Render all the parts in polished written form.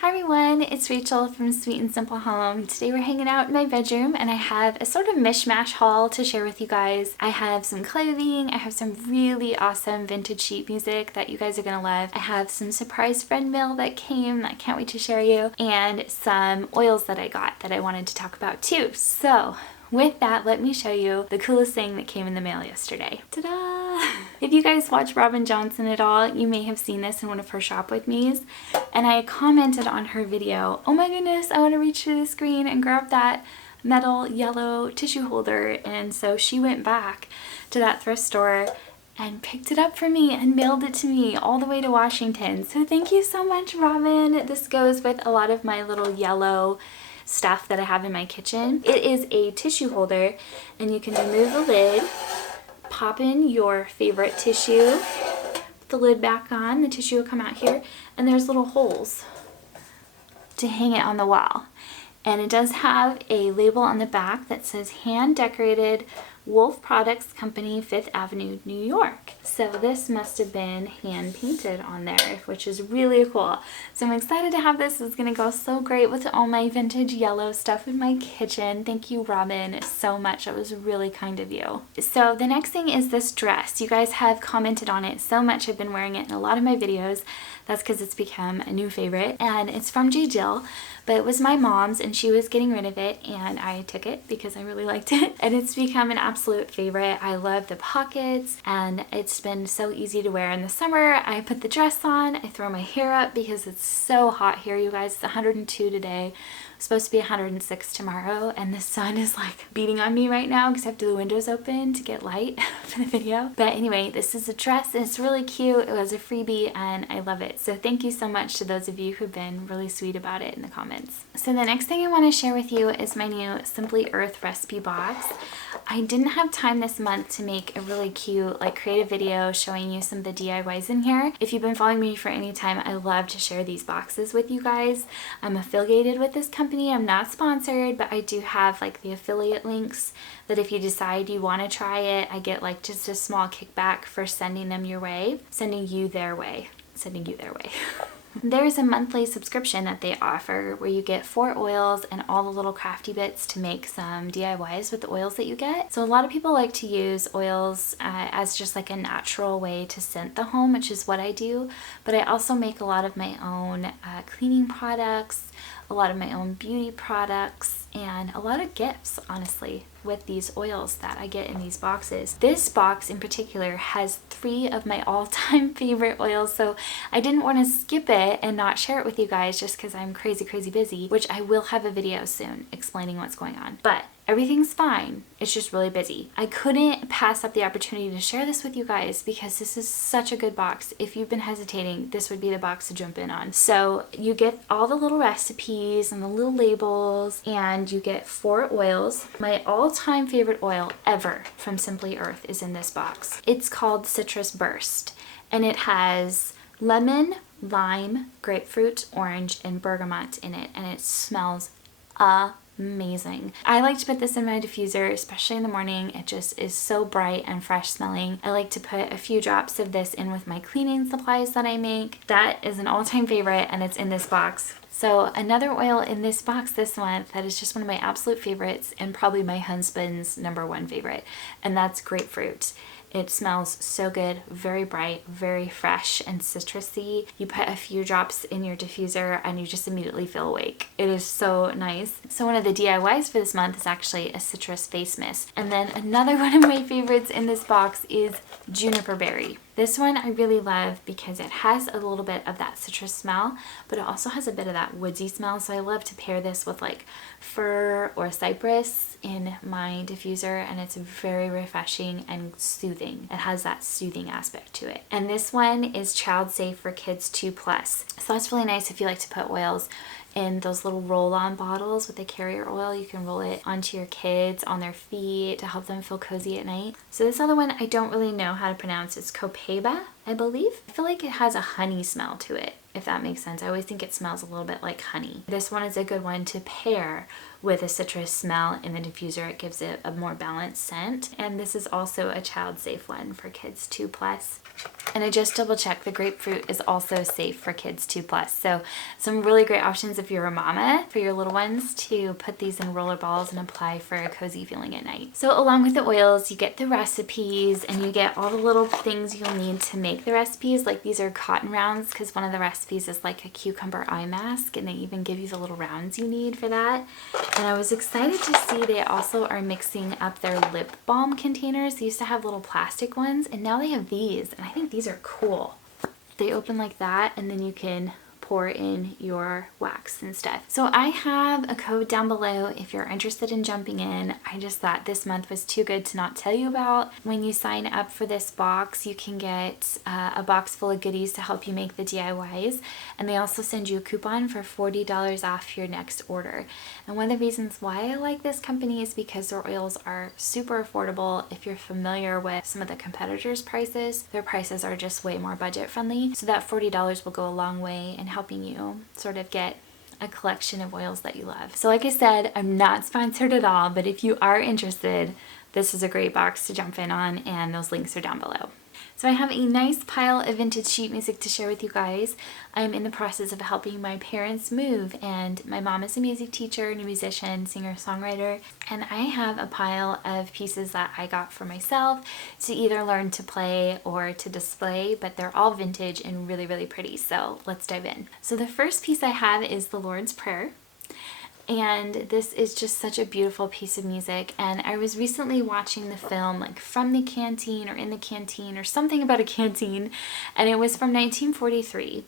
Hi everyone, it's Rachel from Sweet and Simple Home. Today we're hanging out in my bedroom and I have a sort of mishmash haul to share with you guys. I have some clothing, I have some really awesome vintage sheet music that you guys are gonna love. I have some surprise friend mail that came that I can't wait to share you, and some oils that I got that I wanted to talk about too. So with that, let me show you the coolest thing that came in the mail yesterday. Ta-da! If you guys watch Robin Johnson at all, you may have seen this in one of her shop with me's, and I commented on her video, oh my goodness, I want to reach through the screen and grab that metal yellow tissue holder. And so she went back to that thrift store and picked it up for me and mailed it to me all the way to Washington. So thank you so much, Robin. This goes with a lot of my little yellow stuff that I have in my kitchen. It is a tissue holder and you can remove the lid, pop in your favorite tissue, put the lid back on, the tissue will come out here, and there's little holes to hang it on the wall. And it does have a label on the back that says hand decorated Wolf Products Company, 5th Avenue, New York. So this must have been hand painted on there, which is really cool. So I'm excited to have this. It's gonna go so great with all my vintage yellow stuff in my kitchen. Thank you, Robin, so much. That was really kind of you. So the next thing is this dress. You guys have commented on it so much. I've been wearing it in a lot of my videos. That's because it's become a new favorite, and it's from J. Jill, but it was my mom's and she was getting rid of it and I took it because I really liked it, and it's become an absolute favorite. I love the pockets and it's been so easy to wear in the summer. I put the dress on, I throw my hair up because it's so hot here, you guys. It's 102 today. It's supposed to be 106 tomorrow, and the sun is like beating on me right now because I have the windows open to get light for the video. But anyway, this is a dress and it's really cute. It was a freebie and I love it. So thank you so much to those of you who've been really sweet about it in the comments. So the next thing I want to share with you is my new Simply Earth recipe box. I didn't have time this month to make a really cute creative video showing you some of the DIYs in here. If you've been following me for any time, I love to share these boxes with you guys. I'm affiliated with this company. I'm not sponsored, but I do have the affiliate links that if you decide you want to try it, I get just a small kickback for sending them your way, sending you their way. There's a monthly subscription that they offer where you get 4 oils and all the little crafty bits to make some DIYs with the oils that you get. So a lot of people like to use oils as just a natural way to scent the home, which is what I do. But I also make a lot of my own cleaning products, a lot of my own beauty products, and a lot of gifts, honestly, with these oils that I get in these boxes. This box in particular has 3 of my all-time favorite oils, so I didn't want to skip it and not share it with you guys just because I'm crazy busy, which I will have a video soon explaining what's going on. But everything's fine, it's just really busy. I couldn't pass up the opportunity to share this with you guys because this is such a good box. If you've been hesitating, this would be the box to jump in on. So you get all the little recipes and the little labels, and you get 4 oils. My all-time favorite oil ever from Simply Earth is in this box. It's called Citrus Burst, and it has lemon, lime, grapefruit, orange, and bergamot in it, and it smells amazing. I like to put this in my diffuser, especially in the morning. It just is so bright and fresh smelling. I like to put a few drops of this in with my cleaning supplies that I make. That is an all-time favorite, and it's in this box. So another oil in this box this month that is just one of my absolute favorites and probably my husband's #1 favorite, and that's grapefruit. It smells so good, very bright, very fresh and citrusy. You put a few drops in your diffuser and you just immediately feel awake. It is so nice. So one of the DIYs for this month is actually a citrus face mist. And then another one of my favorites in this box is juniper berry. This one I really love because it has a little bit of that citrus smell, but it also has a bit of that woodsy smell. So I love to pair this with fir or cypress in my diffuser, and it's very refreshing and soothing. It has that soothing aspect to it. And this one is child safe for kids 2+. So that's really nice if you like to put oils in those little roll-on bottles with the carrier oil. You can roll it onto your kids, on their feet, to help them feel cozy at night. So this other one I don't really know how to pronounce. It's Copaiba, I believe. I feel like it has a honey smell to it. if that makes sense. I always think it smells a little bit like honey. This one is a good one to pair with a citrus smell in the diffuser. It gives it a more balanced scent. And this is also a child safe one for kids 2+. And I just double checked, the grapefruit is also safe for kids 2+. So some really great options if you're a mama for your little ones to put these in roller balls and apply for a cozy feeling at night. So along with the oils, you get the recipes and you get all the little things you'll need to make the recipes. Like these are cotton rounds because one of the recipes is like a cucumber eye mask, and they even give you the little rounds you need for that. And I was excited to see they also are mixing up their lip balm containers. They used to have little plastic ones and now they have these, and I think these are cool. They open like that and then you can pour in your wax and stuff. So I have a code down below if you're interested in jumping in. I just thought this month was too good to not tell you about. When you sign up for this box, you can get a box full of goodies to help you make the DIYs, and they also send you a coupon for $40 off your next order. And one of the reasons why I like this company is because their oils are super affordable. If you're familiar with some of the competitors' prices, their prices are just way more budget friendly. So that $40 will go a long way in helping you sort of get a collection of oils that you love. So like I said, I'm not sponsored at all, but if you are interested, this is a great box to jump in on, and those links are down below. So I have a nice pile of vintage sheet music to share with you guys. I'm in the process of helping my parents move, and my mom is a music teacher and a musician, singer, songwriter, and I have a pile of pieces that I got for myself to either learn to play or to display, but they're all vintage and really, really pretty. So let's dive in. So the first piece I have is the Lord's Prayer. And this is just such a beautiful piece of music, and I was recently watching the film like From the Canteen or In the Canteen or something about a canteen, and it was from 1943,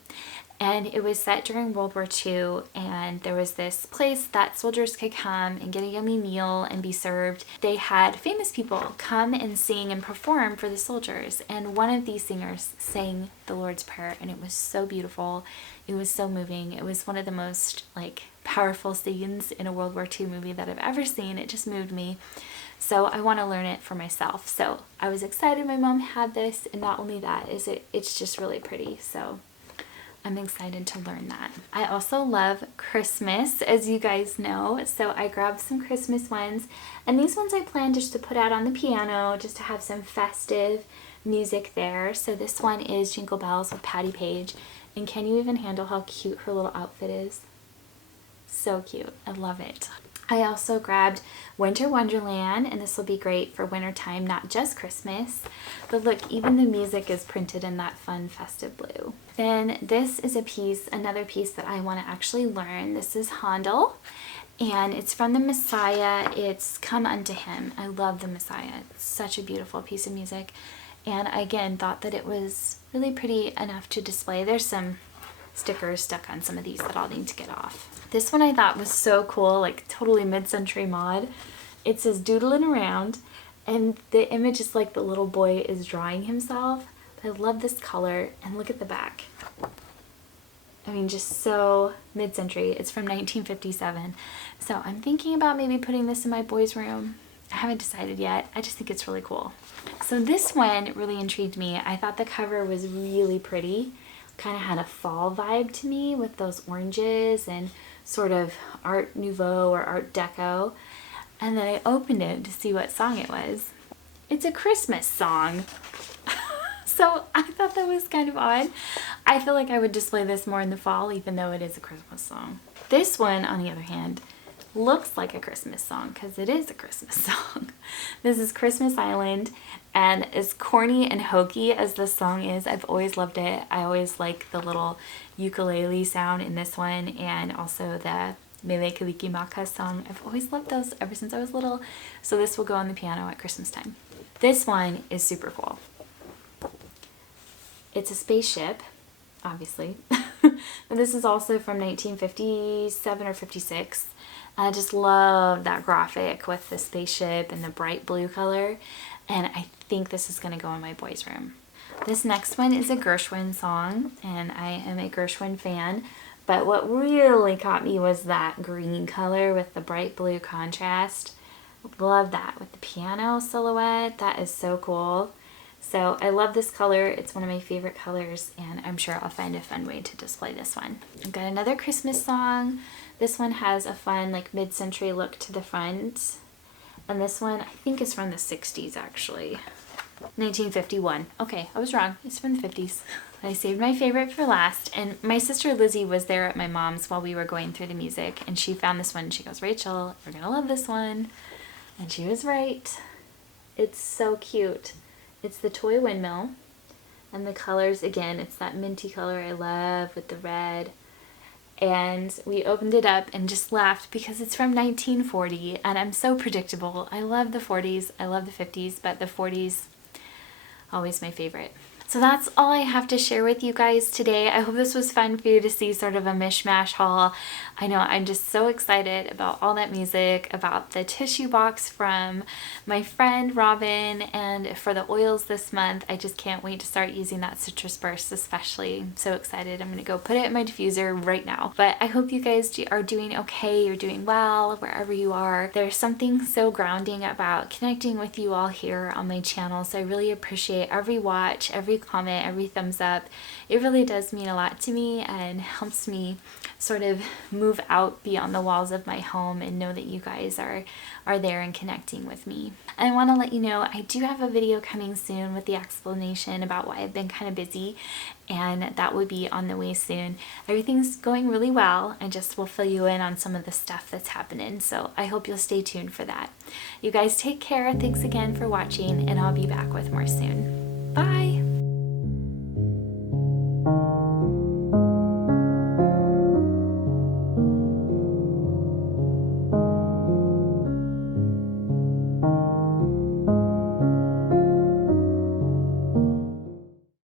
and it was set during World War II, and there was this place that soldiers could come and get a yummy meal and be served. They had famous people come and sing and perform for the soldiers, and one of these singers sang the Lord's Prayer, and it was so beautiful. It was so moving. It was one of the most like powerful scenes in a World War II movie that I've ever seen. It just moved me. So I want to learn it for myself. So I was excited my mom had this, and not only that, it's just really pretty. So I'm excited to learn that. I also love Christmas, as you guys know, so I grabbed some Christmas ones, and these ones I plan just to put out on the piano just to have some festive music there. So this one is Jingle Bells with Patty Page, and can you even handle how cute her little outfit is? So cute. I love it. I also grabbed Winter Wonderland, and this will be great for wintertime, not just Christmas. But look, even the music is printed in that fun festive blue. Then this is a piece, another piece that I want to actually learn. This is Handel, and it's from the Messiah. It's Come Unto Him. I love the Messiah. It's such a beautiful piece of music. And I, again, thought that it was really pretty enough to display. There's some stickers stuck on some of these that I'll need to get off. This one I thought was so cool, like totally mid-century mod. It says doodling around, and the image is like the little boy is drawing himself. But I love this color, and look at the back. I mean, just so mid-century. It's from 1957. So I'm thinking about maybe putting this in my boys' room. I haven't decided yet. I just think it's really cool. So this one really intrigued me. I thought the cover was really pretty. Kind of had a fall vibe to me with those oranges and sort of Art Nouveau or Art Deco. And then I opened it to see what song it was. It's a Christmas song. So I thought that was kind of odd. I feel like I would display this more in the fall, even though it is a Christmas song. This one, on the other hand, looks like a Christmas song because it is a Christmas song. This is Christmas Island, and as corny and hokey as this song is, I've always loved it. I always like the little ukulele sound in this one, and also the Mele Kalikimaka song. I've always loved those ever since I was little, so this will go on the piano at Christmas time. This one is super cool. It's a spaceship, obviously. But this is also from 1957 or 56. I just love that graphic with the spaceship and the bright blue color, and I think this is going to go in my boys' room. This next one is a Gershwin song, and I am a Gershwin fan, but what really caught me was that green color with the bright blue contrast. Love that with the piano silhouette. That is so cool. So I love this color. It's one of my favorite colors, and I'm sure I'll find a fun way to display this one. I've got another Christmas song. This one has a fun like mid-century look to the front. And this one I think is from the 60s actually. 1951. Okay, I was wrong. It's from the 50s. I saved my favorite for last, and my sister Lizzie was there at my mom's while we were going through the music, and she found this one and she goes, "Rachel, you're gonna love this one." And she was right. It's so cute. It's the toy windmill, and the colors, again, it's that minty color I love with the red. And we opened it up and just laughed because it's from 1940, and I'm so predictable. I love the 40s, I love the 50s, but the 40s, always my favorite. So that's all I have to share with you guys today. I hope this was fun for you to see, sort of a mishmash haul. I know I'm just so excited about all that music, about the tissue box from my friend Robin, and for the oils this month. I just can't wait to start using that citrus burst especially. I'm so excited. I'm gonna go put it in my diffuser right now. But I hope you guys are doing okay, you're doing well wherever you are. There's something so grounding about connecting with you all here on my channel, so I really appreciate every watch, every comment, every thumbs up. It really does mean a lot to me and helps me sort of move out beyond the walls of my home and know that you guys are there and connecting with me. And I want to let you know I do have a video coming soon with the explanation about why I've been kind of busy, and that will be on the way soon. Everything's going really well. I just will fill you in on some of the stuff that's happening, so I hope you'll stay tuned for that. You guys take care. Thanks again for watching, and I'll be back with more soon. Bye!